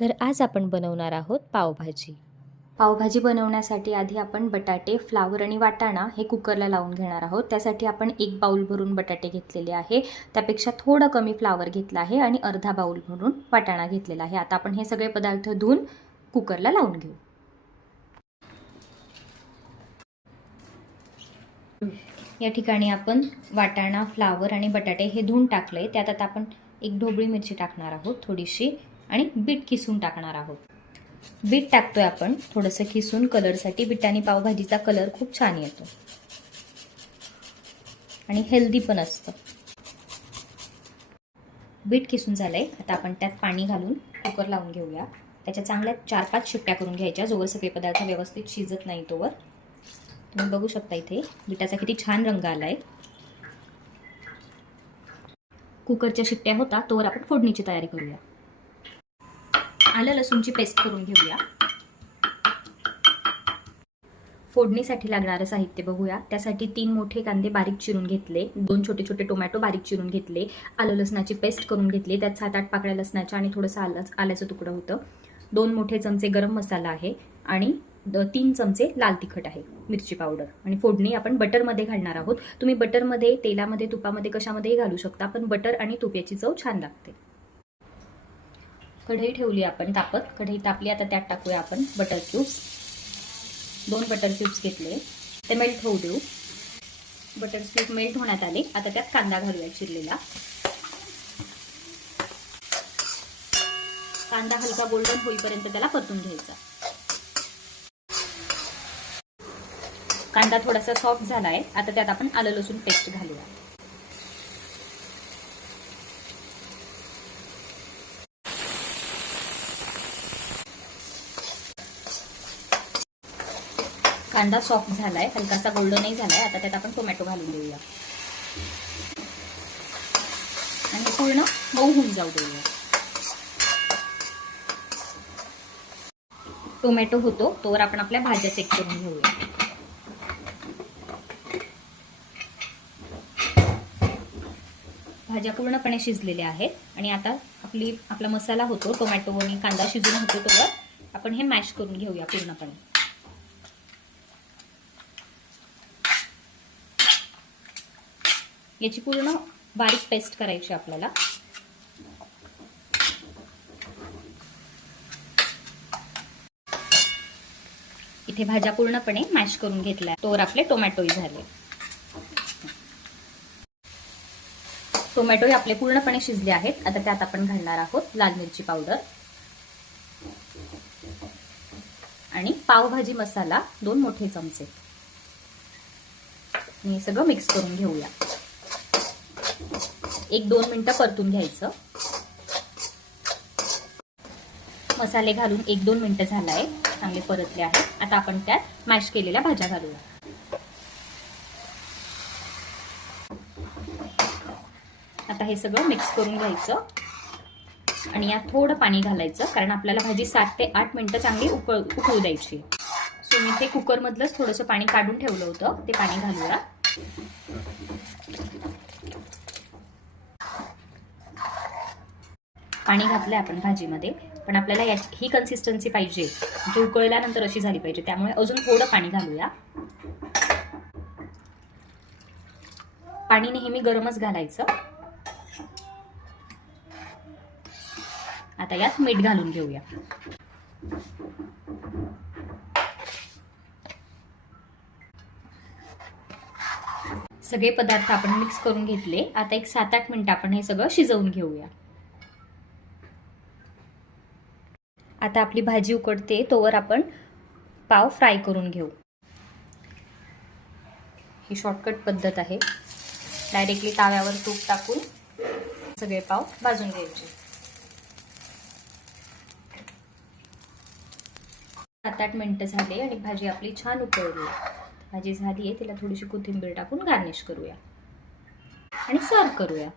तर आज आपण बनवणार आहोत पावभाजी। पावभाजी बनवण्यासाठी आधी आपण बटाटे, फ्लावर आणि वाटाणा हे कुकरला लावून घेणार आहोत। त्यासाठी आपण 1 बाउल भरून बटाटे घेतलेले आहे, त्यापेक्षा थोडं कमी फ्लावर घेतला आहे आणि अर्धा बाउल भरून वाटाणा घेतलेला आहे। आता आपण हे सगळे पदार्थ धुवून कुकरला लावून घेऊ। या ठिकाणी आपण वाटाणा, फ्लावर आणि बटाटे हे धुवून टाकले। त्यात आता आपण 1 ढोबळी मिरची टाकणार आहोत थोडीशी आणि बीट किसून टाकणार आहोत। बीट टाकतोय आपण थोडंसं किसून कलरसाठी। बीटाने पावभाजीचा कलर खूप छान येतो आणि हेल्दी पण असतं। बीट किसून झालंय, आता आपण त्यात पाणी घालून कुकर लावून घेऊया। त्याच्या चांगल्या 4-5 शिट्ट्या करून घ्यायच्या, जोवर सगळे पदार्थ व्यवस्थित शिजत नाही तोवर। तुम्ही बघू शकता इथे बीटाचा किती छान रंग आलाय। कुकरच्या शिट्ट्या होता तोवर आपण फोडणीची तयारी करूया। आलं लसूणची पेस्ट करून घेऊया। फोडणीसाठी लागणारं साहित्य बघूया। त्यासाठी 3 मोठे कांदे बारीक चिरून घेतले, 2 छोटे छोटे टोमॅटो बारीक चिरून घेतले, आलं लसणाची पेस्ट करून घेतली, त्यात 7-8 पाकळ्या लसणाच्या आणि थोडंसं आल्याचं तुकडं होतं, 2 मोठे चमचे गरम मसाला आहे आणि 3 चमचे लाल तिखट आहे, मिरची पावडर। आणि फोडणी आपण बटरमध्ये घालणार आहोत। तुम्ही बटरमध्ये, तेलामध्ये, तुपामध्ये कशामध्येही घालू शकता, पण बटर आणि तूप याची चव छान लागते। कढई ठेवली आपण तापत, कढई तापली, आता त्यात टाकूया आपण बटर क्यूब्स। 2 बटर क्यूब्स घेतले, ते मेल्ट होऊ देऊ। बटर क्यूब मेल्ट होण्यात आले, आता त्यात कांदा घालूया चिरलेला। कांदा हलका गोल्डन होईपर्यंत त्याला परतून घ्यायचा। कांदा थोडासा सॉफ्ट झालाय, आता त्यात आपण आलं लसूण पेस्ट घालूया। कांदा सॉफ्ट झालाय, हलकासा गोल्डनही झालाय, आता त्यात आपण टोमॅटो घालून देऊया आणि पूर्ण मऊ होऊन जाऊ देऊया। टोमॅटो होतो तोवर आपण आपल्या भाज्या चेक करून घेऊया। भाज्या पूर्णपणे शिजलेल्या आहेत आणि आता आपला मसाला होतो, टोमॅटो आणि कांदा शिजून होतो तोवर आपण हे मॅश करून घेऊया पूर्णपणे। याची पूर्ण बारीक पेस्ट करायची आपल्याला। इथे भाज्या पूर्णपणे मॅश करून घेतल्या, तोवर आपले टोमॅटोही झाले। टोमॅटो आपले पूर्णपणे शिजले आहेत, आता त्यात आपण घालणार आहोत लाल मिरची पावडर आणि पावभाजी मसाला 2 मोठे चमचे। हे सगळं मिक्स करून घेऊया। 1-2 मिनिटं परतून घ्यायचं। मसाले घालून 1-2 मिनिटं झालाय, चांगले परतले आहेत। आता आपण त्यात मॅश केलेल्या भाज्या घालूया। आता हे सगळं मिक्स करून घ्यायचं आणि यात थोडं पाणी घालायचं, कारण आपल्याला भाजी 7 ते 8 मिनिटं चांगली उकळू द्यायची। सो मी ते कुकरमधलंच थोडंसं पाणी काढून ठेवलं होतं, ते पाणी घालूया। पाणी घातलंय आपण भाजीमध्ये, पण आपल्याला ही कन्सिस्टन्सी पाहिजे, म्हणजे उकळल्यानंतर अशी झाली पाहिजे, त्यामुळे अजून थोडं पाणी घालूया। पाणी नेहमी गरमच घालायचं। आता यात मीठ घालून घेऊया। सगळे पदार्थ आपण मिक्स करून घेतले, आता एक 7-8 मिनिटं आपण हे सगळं शिजवून घेऊया। आता आपली भाजी उकडते तोवर आपण पाव फ्राय करून घेऊ। ही शॉर्टकट पद्धत आहे, डायरेक्टली ताव्यावर तूप टाकून सगळे पाव भाजून घ्यायचे। 7-8 मिनिटं झाले आणि भाजी आपली छान उकळली। भाजी झाली आहे, तिला थोडीशी कोथिंबीर टाकून गार्निश करूया आणि सर्व करूया।